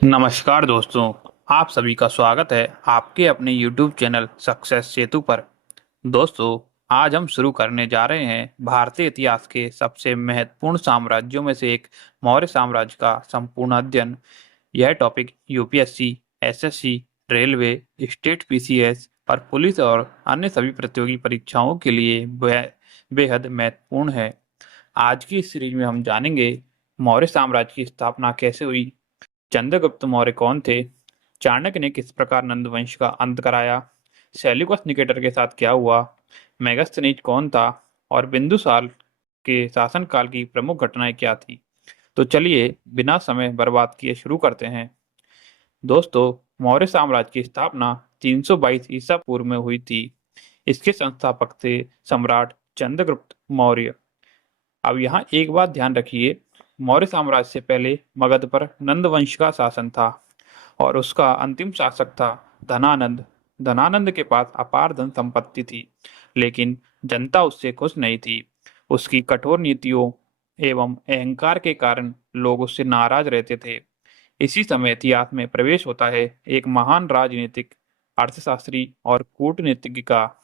नमस्कार दोस्तों, आप सभी का स्वागत है आपके अपने YouTube चैनल सक्सेस सेतु पर। दोस्तों, आज हम शुरू करने जा रहे हैं भारतीय इतिहास के सबसे महत्वपूर्ण साम्राज्यों में से एक मौर्य साम्राज्य का संपूर्ण अध्ययन। यह topic UPSC, SSC, railway, state PCS और पुलिस और अन्य सभी प्रतियोगी परीक्षाओं के लिए बेहद महत्वपूर्ण है। आज की इस सीरीज में हम जानेंगे मौर्य साम्राज्य की स्थापना कैसे हुई, चंद्रगुप्त मौर्य कौन थे? चाणक्य ने किस प्रकार नंद वंश का अंत कराया? सेल्यूकस निकेटर के साथ क्या हुआ? मेगास्थनीज कौन था? और बिंदुसार के शासनकाल की प्रमुख घटनाएं क्या थी? तो चलिए बिना समय बर्बाद किए शुरू करते हैं। दोस्तों, मौर्य साम्राज्य की स्थापना 322 ईसा पूर्व में हुई थी। इसके संस्थापक थे सम्राट चंद्रगुप्त मौर्य। अब यहाँ एक बात ध्यान रखिए, मौर्य साम्राज्य से पहले मगध पर नंद वंश का शासन था और उसका अंतिम शासक था धनानंद। धनानंद के पास अपार धन संपत्ति थी, लेकिन जनता उससे खुश नहीं थी। उसकी कठोर नीतियों एवं अहंकार के कारण लोग उससे नाराज रहते थे। इसी समय इतिहास में प्रवेश होता है एक महान राजनीतिक, अर्थशास्त्री और कूटनीतिज्ञ का,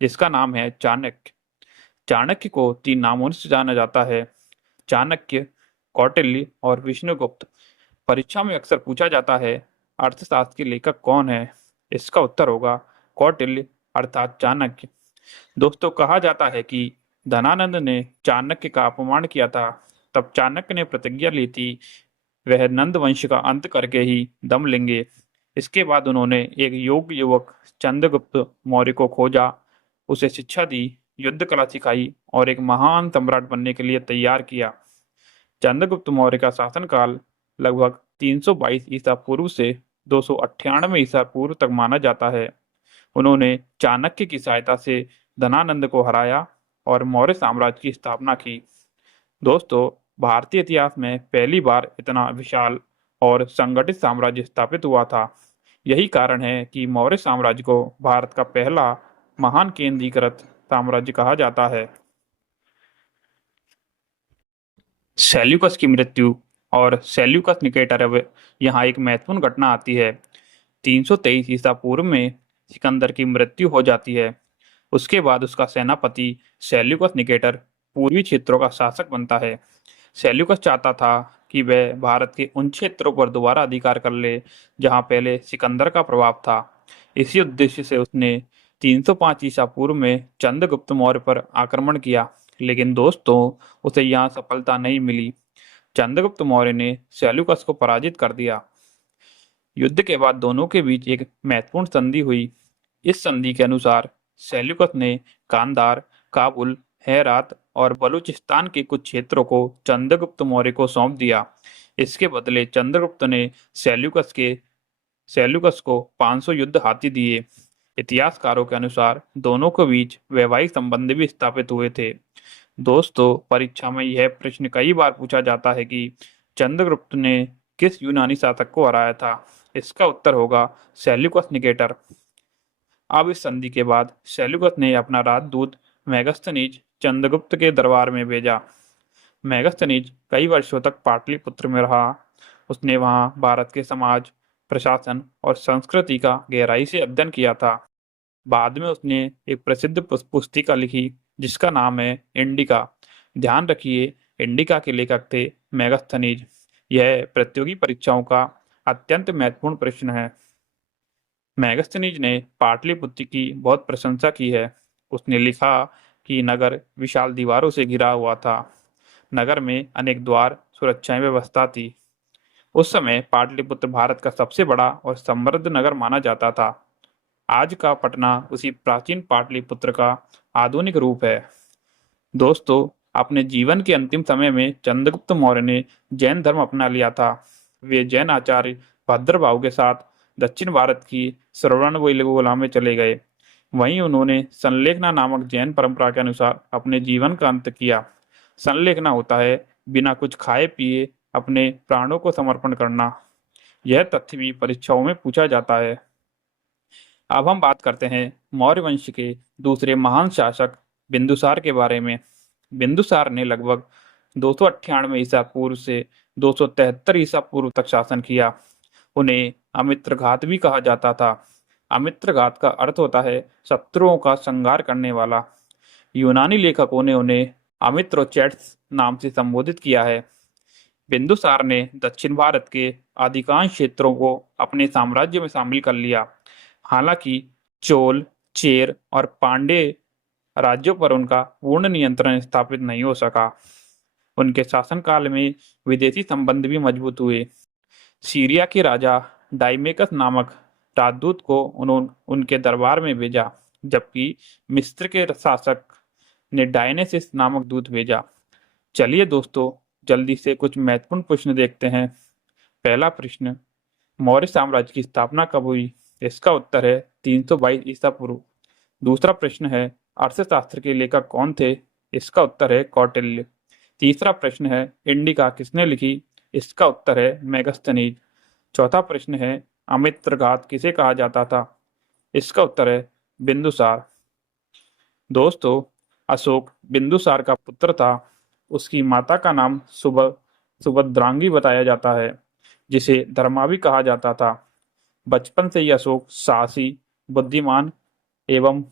जिसका नाम है चाणक्य। चाणक्य को तीन नामों से जाना जाता है: चाणक्य, कौटिल्य और विष्णुगुप्त। परीक्षा में अक्सर पूछा जाता है, अर्थशास्त्र के लेखक कौन है? इसका उत्तर होगा कौटिल्य अर्थात चाणक्य। दोस्तों, कहा जाता है कि धनानंद ने चाणक्य का अपमान किया था। तब चाणक्य ने प्रतिज्ञा ली थी वह नंद वंश का अंत करके ही दम लेंगे। इसके बाद उन्होंने एक योग्य युवक चंद्रगुप्त मौर्य को खोजा, उसे शिक्षा दी, युद्ध कला सिखाई और एक महान सम्राट बनने के लिए तैयार किया। चंद्रगुप्त मौर्य का शासनकाल लगभग 322 ईसा पूर्व से 298 ईसा पूर्व तक माना जाता है। उन्होंने चाणक्य की सहायता से धनानंद को हराया और मौर्य साम्राज्य की स्थापना की। दोस्तों, भारतीय इतिहास में पहली बार इतना विशाल और संगठित साम्राज्य स्थापित हुआ था। यही कारण है कि मौर्य साम्राज्य को भारत का पहला महान केंद्रीकृत साम्राज्य कहा जाता है। सेल्यूकस की मृत्यु और सेल्यूकस निकेटर, अब यहाँ एक महत्वपूर्ण घटना आती है। 323 ईसा पूर्व में सिकंदर की मृत्यु हो जाती है। उसके बाद उसका सेनापति सेल्यूकस निकेटर पूर्वी क्षेत्रों का शासक बनता है। सेल्यूकस चाहता था कि वह भारत के उन क्षेत्रों पर दोबारा अधिकार कर ले जहां पहले सिकंदर का प्रभाव था। इसी उद्देश्य से उसने 305 ईसा पूर्व में चंद्रगुप्त मौर्य पर आक्रमण किया, लेकिन दोस्तों उसे यहाँ सफलता नहीं मिली। चंद्रगुप्त मौर्य ने सेल्यूकस को पराजित कर दिया। युद्ध के बाद दोनों के बीच एक महत्वपूर्ण संधि हुई। इस संधि के अनुसार सेल्यूकस ने कांधार, काबुल, हेरात और बलूचिस्तान के कुछ क्षेत्रों को चंद्रगुप्त मौर्य को सौंप दिया। इसके बदले चंद्रगुप्त ने सेल्यूकस को 500 युद्ध हाथी दिए। इतिहासकारों के अनुसार दोनों के बीच वैवाहिक संबंध भी स्थापित हुए थे। दोस्तों, परीक्षा में यह प्रश्न कई बार पूछा जाता है कि चंद्रगुप्त ने किस यूनानी शासक को हराया था? इसका उत्तर होगा सेल्यूकस निकेटर। अब इस संधि के बाद सेल्यूकस ने अपना राजदूत मेगास्थनीज चंद्रगुप्त के दरबार में भेजा। मेगास्थनीज कई वर्षों तक पाटलिपुत्र में रहा। उसने वहां भारत के समाज, प्रशासन और संस्कृति का गहराई से अध्ययन किया था। बाद में उसने एक प्रसिद्ध पुस्तिका लिखी जिसका नाम है इंडिका। ध्यान रखिए, इंडिका के लेखक थे मेगास्थनीज। यह प्रतियोगी परीक्षाओं का अत्यंत महत्वपूर्ण प्रश्न है। मेगास्थनीज ने पाटलिपुत्र की बहुत प्रशंसा की है। उसने लिखा कि नगर विशाल दीवारों से घिरा हुआ था। नगर में अनेक द्वार, सुरक्षाएं व्यवस्था थी। उस समय पाटलिपुत्र भारत का सबसे बड़ा और समृद्ध नगर माना जाता था। आज का पटना उसी प्राचीन पाटलिपुत्र का आधुनिक रूप है। दोस्तों, अपने जीवन के अंतिम समय में चंद्रगुप्त मौर्य ने जैन धर्म अपना लिया था। वे जैन आचार्य भद्रभाव के साथ दक्षिण भारत की श्रवणबेलगोला में चले गए। वहीं उन्होंने संलेखना नामक जैन परंपरा के अनुसार अपने जीवन का अंत किया। संलेखना होता है बिना कुछ खाए पिए अपने प्राणों को समर्पण करना। यह तथ्य भी परीक्षाओं में पूछा जाता है। अब हम बात करते हैं मौर्य वंश के दूसरे महान शासक बिंदुसार के बारे में। बिंदुसार ने लगभग 298 ईसा पूर्व से 273 ईसा पूर्व तक शासन किया। उन्हें अमित्रघात भी कहा जाता था। अमित्रघात का अर्थ होता है शत्रुओं का संहार करने वाला। यूनानी लेखकों ने उन्हें अमित्रोचैट्स नाम से संबोधित किया है। बिंदुसार ने दक्षिण भारत के अधिकांश क्षेत्रों को अपने साम्राज्य में शामिल कर लिया। हालांकि चोल, चेर और पांड्य राज्यों पर उनका पूर्ण नियंत्रण स्थापित नहीं हो सका। उनके शासनकाल में विदेशी संबंध भी मजबूत हुए। सीरिया के राजा डाइमेकस नामक राजदूत को उन्होंने उनके दरबार में भेजा, जबकि मिस्र के शासक ने डायनेसिस नामक दूत भेजा। चलिए दोस्तों, जल्दी से कुछ महत्वपूर्ण प्रश्न देखते हैं। पहला प्रश्न, मौर्य साम्राज्य की स्थापना कब हुई? इसका उत्तर है 322 ईसा पूर्व। दूसरा प्रश्न है, अर्थशास्त्र के लेखक कौन थे? इसका उत्तर है कौटिल्य। तीसरा प्रश्न है, इंडिका किसने लिखी? इसका उत्तर है मेगस्थनीज। चौथा प्रश्न है, अमित्रघात किसे कहा जाता था? इसका उत्तर है बिंदुसार। दोस्तों, अशोक बिंदुसार का पुत्र था। उसकी माता का नाम सुभद्रांगी बताया जाता है, जिसे धर्मा भी कहा जाता था। बचपन से ही अशोक साहसी, बुद्धिमान एवं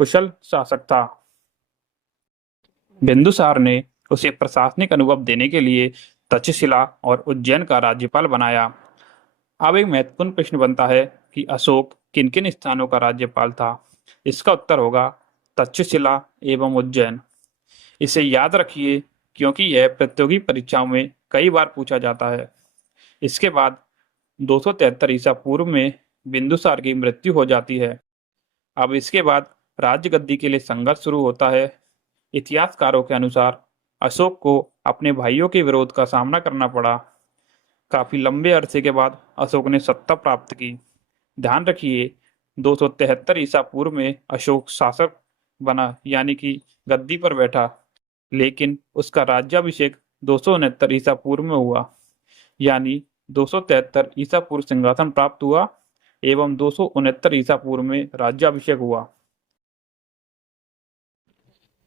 कुशल शासक था। बिंदुसार ने उसे प्रशासनिक अनुभव देने के लिए तक्षशिला और उज्जैन का राज्यपाल बनाया। अब एक महत्वपूर्ण प्रश्न बनता है कि अशोक किन किन स्थानों का राज्यपाल था? इसका उत्तर होगा तक्षशिला एवं उज्जैन। इसे याद रखिए, क्योंकि यह प्रतियोगी परीक्षाओं में कई बार पूछा जाता है। इसके बाद 273 ईसा पूर्व में बिंदुसार की मृत्यु हो जाती है। अब इसके बाद राजगद्दी के लिए संघर्ष शुरू होता है। इतिहासकारों के अनुसार अशोक को अपने भाइयों के विरोध का सामना करना पड़ा। काफी लंबे अरसे के बाद अशोक ने सत्ता प्राप्त की। ध्यान रखिए, 273 ईसा पूर्व में अशोक शासक बना, यानी कि गद्दी पर बैठा, लेकिन उसका राज्याभिषेक 269 ईसा पूर्व में हुआ, यानी 273 ईसा पूर्व सिंहासन प्राप्त हुआ एवं 269 ईसा पूर्व में राज्याभिषेक हुआ।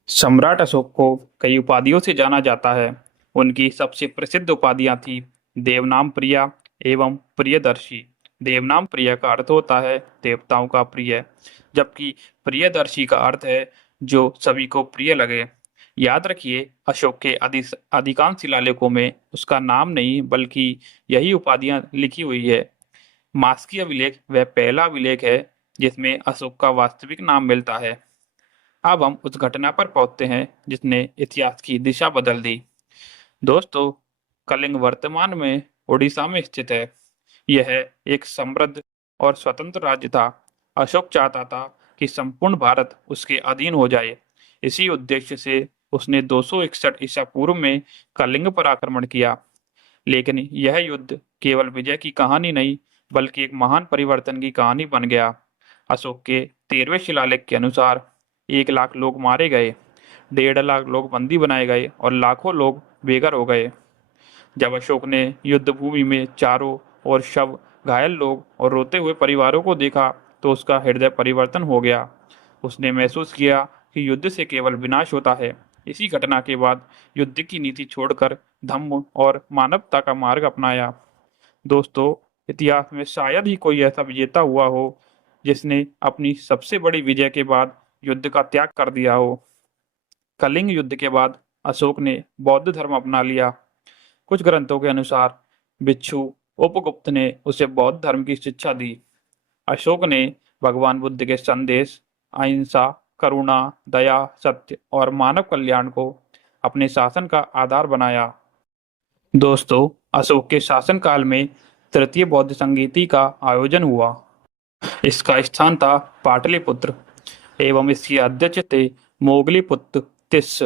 सम्राट अशोक को कई उपाधियों से जाना जाता है। उनकी सबसे प्रसिद्ध उपाधियां थी देवनाम प्रिया एवं प्रियदर्शी। देवनाम प्रिय का अर्थ होता है देवताओं का प्रिय, जबकि प्रियदर्शी का अर्थ है जो सभी को प्रिय लगे। याद रखिए, अशोक के अधिकांश शिलालेखों में उसका नाम नहीं बल्कि यही उपाधियां लिखी हुई है। मास्की अभिलेख वह पहला अभिलेख है जिसमें अशोक का वास्तविक नाम मिलता है। अब हम उस घटना पर पहुंचते हैं जिसने इतिहास की दिशा बदल दी। दोस्तों, कलिंग वर्तमान में उड़ीसा में स्थित है। यह एक समृद्ध और स्वतंत्र राज्य था। अशोक चाहता था कि संपूर्ण भारत उसके अधीन हो जाए। इसी उद्देश्य से उसने 261 ईसा पूर्व में कलिंग पर आक्रमण किया। लेकिन यह युद्ध केवल विजय की कहानी नहीं, बल्कि एक महान परिवर्तन की कहानी बन गया। अशोक के 13वें शिलालेख के अनुसार 1 लाख लोग मारे गए, 1.5 लाख लोग बंदी बनाए गए और लाखों लोग बेघर हो गए। जब अशोक ने युद्ध भूमि में चारों ओर शव, घायल लोग और रोते हुए परिवारों को देखा तो उसका हृदय परिवर्तन हो गया। उसने महसूस किया कि युद्ध से केवल विनाश होता है। इसी घटना के बाद युद्ध की नीति छोड़कर धम्म और मानवता का मार्ग अपनाया। दोस्तों, इतिहास में शायद ही कोई ऐसा विजेता हुआ हो जिसने अपनी सबसे बड़ी विजय के बाद युद्ध का त्याग कर दिया हो। कलिंग युद्ध के बाद अशोक ने बौद्ध धर्म अपना लिया। कुछ ग्रंथों के अनुसार भिक्षु उपगुप्त ने उसे बौद्ध धर्म की शिक्षा दी। अशोक ने भगवान बुद्ध के संदेश अहिंसा, करुणा, दया, सत्य और मानव कल्याण को अपने शासन का आधार बनाया। दोस्तों, अशोक के शासनकाल में तृतीय बौद्ध संगीति का आयोजन हुआ। इसका स्थान था पाटलिपुत्र एवं इसके अध्यक्ष थे मोगलीपुत्र तिस्स।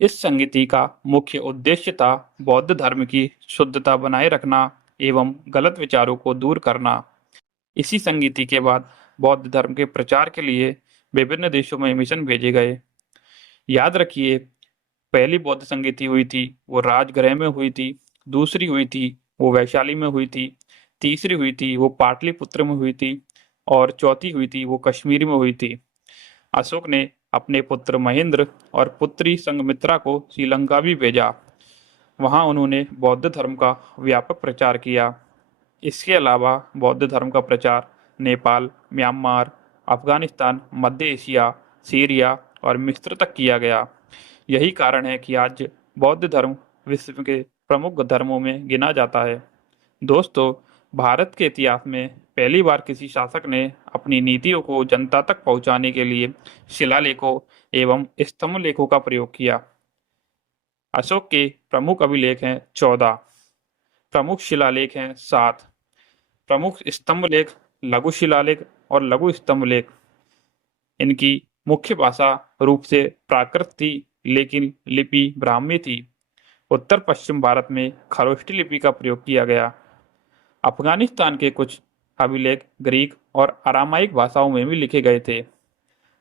इस संगीति का मुख्य उद्देश्य था बौद्ध धर्म की शुद्धता बनाए रखना एवं गलत विचारों को दूर करना। इसी संगीति के बाद बौद्ध धर्म के प्रचार के लिए विभिन्न देशों में मिशन भेजे गए। याद रखिए, पहली बौद्ध संगीति हुई थी वो राजगृह में हुई थी, दूसरी हुई थी वो वैशाली में हुई थी, तीसरी हुई थी वो पाटलिपुत्र में हुई थी और चौथी हुई थी वो कश्मीर में हुई थी। अशोक ने अपने पुत्र महेंद्र और पुत्री संघमित्रा को श्रीलंका भी भेजा। वहां उन्होंने बौद्ध धर्म का व्यापक प्रचार किया। इसके अलावा बौद्ध धर्म का प्रचार नेपाल, म्यांमार, अफगानिस्तान, मध्य एशिया, सीरिया और मिस्र तक किया गया। यही कारण है कि आज बौद्ध धर्म विश्व के प्रमुख धर्मों में गिना जाता है। दोस्तों, भारत के इतिहास में पहली बार किसी शासक ने अपनी नीतियों को जनता तक पहुंचाने के लिए शिलालेखों एवं स्तंभ लेखों का प्रयोग किया। अशोक के प्रमुख अभिलेख हैं 14, प्रमुख शिलालेख हैं 7, प्रमुख स्तंभ लेख, लघु शिलालेख और लघु स्तंभ लेख। इनकी मुख्य भाषा रूप से प्राकृत थी, लेकिन लिपि ब्राह्मी थी। उत्तर पश्चिम भारत में खरोष्ठी लिपि का प्रयोग किया गया। अफगानिस्तान के कुछ अभिलेख ग्रीक और अरामाइक भाषाओं में भी लिखे गए थे।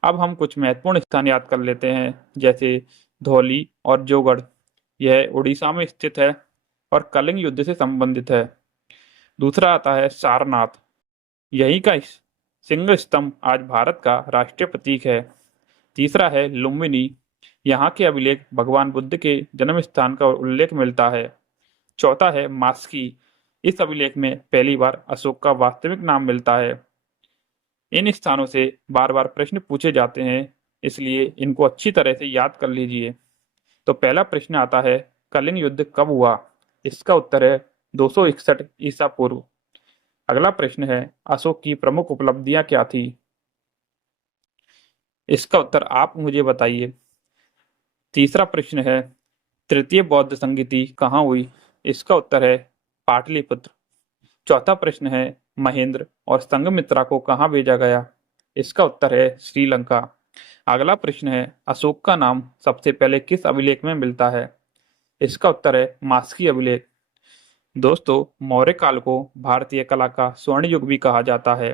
अब हम कुछ महत्वपूर्ण स्थान याद कर लेते हैं, जैसे धौली और जोगढ़। यह उड़ीसा में स्थित है और कलिंग युद्ध से संबंधित है। दूसरा आता है सारनाथ। यहीं का सिंह स्तंभ आज भारत का राष्ट्रीय प्रतीक है। तीसरा है लुम्बिनी। यहाँ के अभिलेख भगवान बुद्ध के जन्म स्थान का उल्लेख मिलता है। चौथा है मास्की। इस अभिलेख में पहली बार अशोक का वास्तविक नाम मिलता है। इन स्थानों से बार बार प्रश्न पूछे जाते हैं, इसलिए इनको अच्छी तरह से याद कर लीजिए। तो पहला प्रश्न आता है, कलिंग युद्ध कब हुआ? इसका उत्तर है 261 ईसा पूर्व। अगला प्रश्न है, अशोक की प्रमुख उपलब्धियां क्या थी? इसका उत्तर आप मुझे बताइए। तीसरा प्रश्न है, तृतीय बौद्ध संगीति कहाँ हुई? इसका उत्तर है पाटलिपुत्र। चौथा प्रश्न है, महेंद्र और संघमित्रा को कहाँ भेजा गया? इसका उत्तर है श्रीलंका। अगला प्रश्न है, अशोक का नाम सबसे पहले किस अभिलेख में मिलता है? इसका उत्तर है मास्की अभिलेख। दोस्तों, मौर्य काल को भारतीय कला का स्वर्ण युग भी कहा जाता है।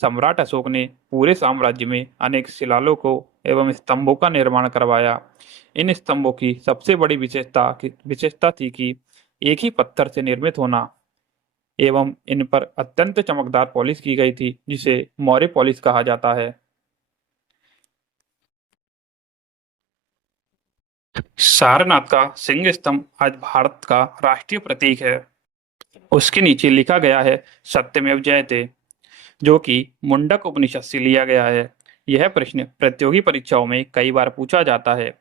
सम्राट अशोक ने पूरे साम्राज्य में अनेक शिलालेखों एवं स्तंभों का निर्माण करवाया। इन स्तंभों की सबसे बड़ी विशेषता थी कि एक ही पत्थर से निर्मित होना एवं इन पर अत्यंत चमकदार पॉलिश की गई थी, जिसे मौर्य पॉलिश कहा जाता है। सारनाथ का सिंह स्तंभ आज भारत का राष्ट्रीय प्रतीक है। उसके नीचे लिखा गया है सत्यमेव जयते, जो कि मुंडक उपनिषद से लिया गया है। यह प्रश्न प्रतियोगी परीक्षाओं में कई बार पूछा जाता है।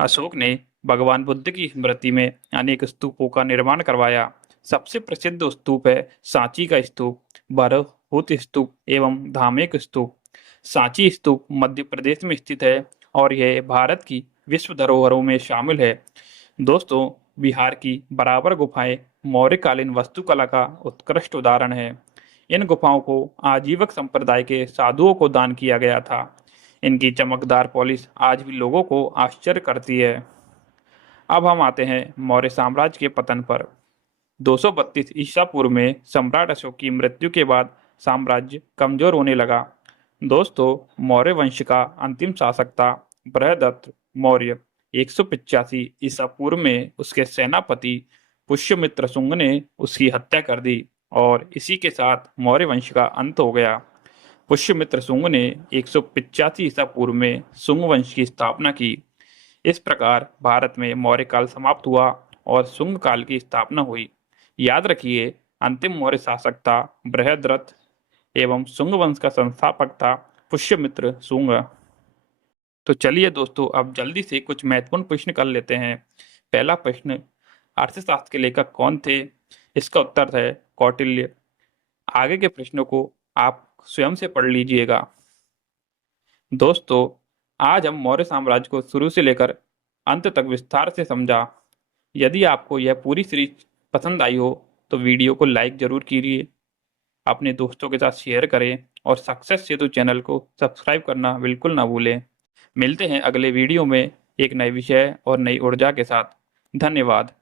अशोक ने भगवान बुद्ध की स्मृति में अनेक स्तूपों का निर्माण करवाया। सबसे प्रसिद्ध स्तूप है सांची का स्तूप, बरहुत स्तूप एवं धामेक स्तूप। सांची स्तूप मध्य प्रदेश में स्थित है और यह भारत की विश्व धरोहरों में शामिल है। दोस्तों, बिहार की बराबर गुफाएं मौर्यकालीन वास्तुकला का उत्कृष्ट उदाहरण है। इन गुफाओं को आजीवक संप्रदाय के साधुओं को दान किया गया था। इनकी चमकदार पॉलिश आज भी लोगों को आश्चर्य करती है। अब हम आते हैं मौर्य साम्राज्य के पतन पर। 232 ईसा पूर्व में सम्राट अशोक की मृत्यु के बाद साम्राज्य कमजोर होने लगा। दोस्तों, मौर्य वंश का अंतिम शासक था बृहदत्त मौर्य। 185 ईसा पूर्व में उसके सेनापति पुष्यमित्र शुंग ने उसकी हत्या कर दी और इसी के साथ मौर्य वंश का अंत हो गया। पुष्यमित्र शुंग ने 185 ईसा पूर्व में शुंग वंश की स्थापना की। इस प्रकार भारत में मौर्य काल समाप्त हुआ और शुंग काल की स्थापना हुई। याद रखिए, अंतिम मौर्य शासक था बृहद्रथ एवं शुंग वंश का संस्थापक था पुष्यमित्र शुंग। तो चलिए दोस्तों, अब जल्दी से कुछ महत्वपूर्ण प्रश्न कर लेते हैं। पहला प्रश्न, अर्थशास्त्र के लेखक कौन थे? इसका उत्तर है कौटिल्य। आगे के प्रश्नों को आप स्वयं से पढ़ लीजिएगा। दोस्तों, आज हम मौर्य साम्राज्य को शुरू से लेकर अंत तक विस्तार से समझा। यदि आपको यह पूरी सीरीज पसंद आई हो तो वीडियो को लाइक जरूर कीजिए, अपने दोस्तों के साथ शेयर करें और सक्सेस सेतु चैनल को सब्सक्राइब करना बिल्कुल ना भूलें। मिलते हैं अगले वीडियो में एक नए विषय और नई ऊर्जा के साथ। धन्यवाद।